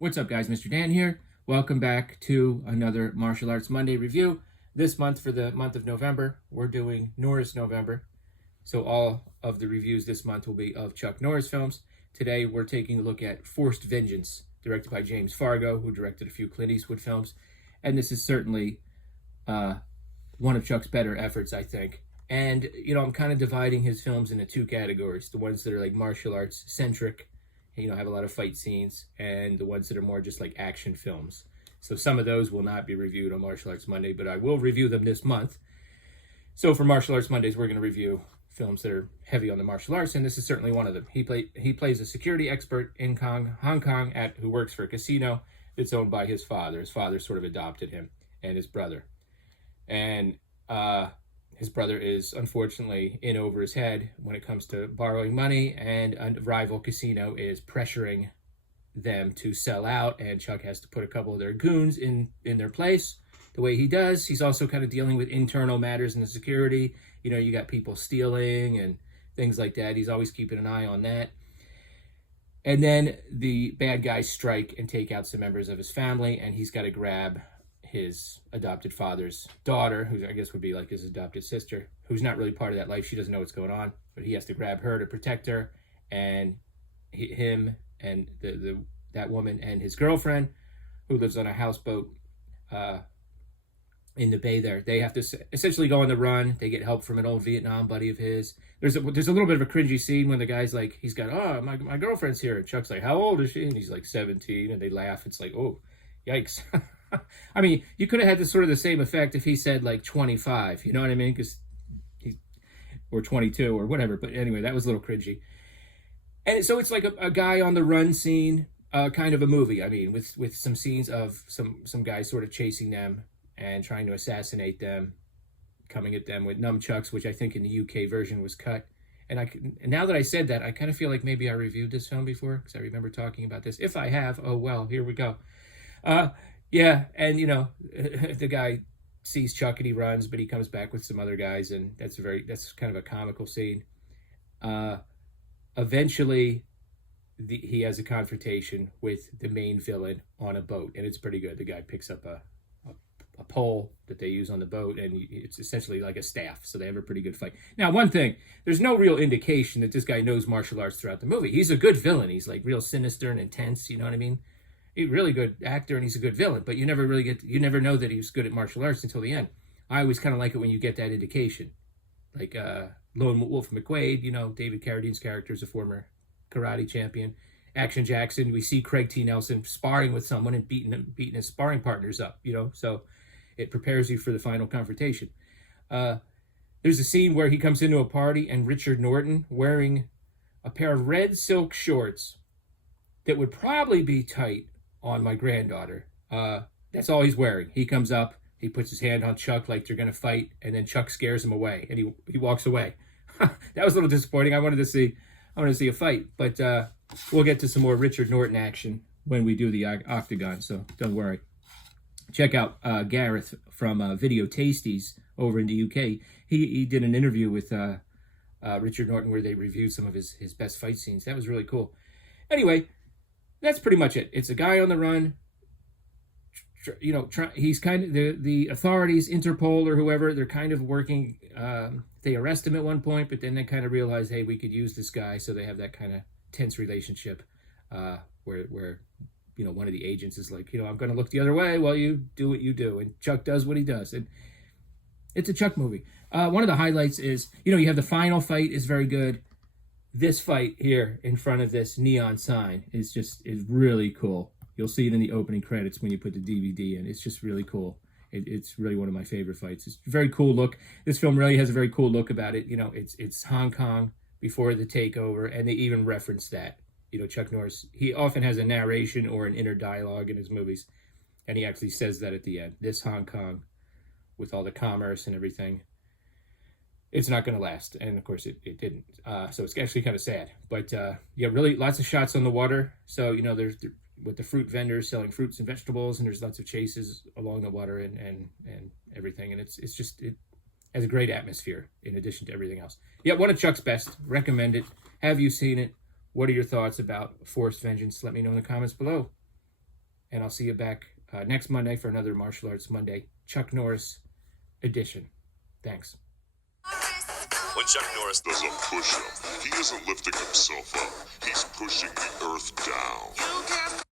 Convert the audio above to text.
What's up, guys? Mr. Dan here. Welcome back to another Martial Arts Monday review. This month, for the month of November, we're doing Norris November. So all of the reviews this month will be of Chuck Norris films. Today, we're taking a look at Forced Vengeance, directed by James Fargo, who directed a few Clint Eastwood films. And this is certainly one of Chuck's better efforts, I think. And, I'm kind of dividing his films into two categories. The ones that are like martial arts centric, have a lot of fight scenes, and the ones that are more just like action films. So some of those will not be reviewed on Martial Arts Monday, but I will review them this month. So for Martial Arts Mondays, we're going to review films that are heavy on the martial arts, and this is certainly one of them. He plays a security expert in Hong Kong who works for a casino that's owned by his father. His father sort of adopted him and his brother. And his brother is unfortunately in over his head when it comes to borrowing money, and a rival casino is pressuring them to sell out, and Chuck has to put a couple of their goons in their place the way he does. He's also kind of dealing with internal matters in the security. You got people stealing and things like that. He's always keeping an eye on that. And then the bad guys strike and take out some members of his family, and he's got to grab his adopted father's daughter, who I guess would be like his adopted sister, who's not really part of that life. She doesn't know what's going on, but he has to grab her to protect her. And him and that woman and his girlfriend, who lives on a houseboat in the bay there, they have to essentially go on the run. They get help from an old Vietnam buddy of his. There's a little bit of a cringy scene when the guy's like, he's got, my girlfriend's here. And Chuck's like, how old is she? And he's like 17, and they laugh. It's like, oh, yikes. I mean, you could have had this sort of the same effect if he said like 25, you know what I mean? Or 22 or whatever. But anyway, that was a little cringy. And so it's like a guy on the run scene, kind of a movie. I mean, with some scenes of some guys sort of chasing them and trying to assassinate them, coming at them with nunchucks, which I think in the UK version was cut. And now that I said that, I kind of feel like maybe I reviewed this film before, because I remember talking about this. If I have, oh well, here we go. Yeah, and the guy sees Chuck and he runs, but he comes back with some other guys, and that's kind of a comical scene. Eventually, he has a confrontation with the main villain on a boat, and it's pretty good. The guy picks up a pole that they use on the boat, and it's essentially like a staff, so they have a pretty good fight. Now, one thing, there's no real indication that this guy knows martial arts throughout the movie. He's a good villain. He's like real sinister and intense, you know what I mean? He's a really good actor, and he's a good villain, but you never know that he's good at martial arts until the end. I always kind of like it when you get that indication. Like Lone Wolf McQuade, David Carradine's character is a former karate champion. Action Jackson, we see Craig T. Nelson sparring with someone and beating his sparring partners up, so it prepares you for the final confrontation. There's a scene where he comes into a party and Richard Norton, wearing a pair of red silk shorts that would probably be tight on my granddaughter. That's all he's wearing. He comes up, he puts his hand on Chuck like they're going to fight, and then Chuck scares him away, and he walks away. That was a little disappointing. I wanted to see a fight, but we'll get to some more Richard Norton action when we do the Octagon, so don't worry. Check out Gareth from Video Tasties over in the UK. He did an interview with Richard Norton where they reviewed some of his best fight scenes. That was really cool. Anyway, that's pretty much it. It's a guy on the run. He's kind of the authorities, Interpol or whoever, they're kind of working. They arrest him at one point, but then they kind of realize, hey, we could use this guy. So they have that kind of tense relationship where one of the agents is like, I'm going to look the other way while you do what you do. And Chuck does what he does. And it's a Chuck movie. One of the highlights is, you have the final fight is very good. This fight here in front of this neon sign is really cool. You'll see it in the opening credits when you put the DVD in. It's just really cool. It's really one of my favorite fights. It's a very cool look. This film really has a very cool look about it. It's Hong Kong before the takeover, and they even reference that. Chuck Norris, he often has a narration or an inner dialogue in his movies, and he actually says that at the end. This Hong Kong, with all the commerce and everything, it's not going to last. And of course it didn't. So it's actually kind of sad. But really lots of shots on the water. So, there's with the fruit vendors selling fruits and vegetables, and there's lots of chases along the water and everything. And it has a great atmosphere in addition to everything else. Yeah, one of Chuck's best. Recommend it. Have you seen it? What are your thoughts about Forced Vengeance? Let me know in the comments below. And I'll see you back next Monday for another Martial Arts Monday Chuck Norris edition. Thanks. When Chuck Norris does a push-up, he isn't lifting himself up. He's pushing the earth down.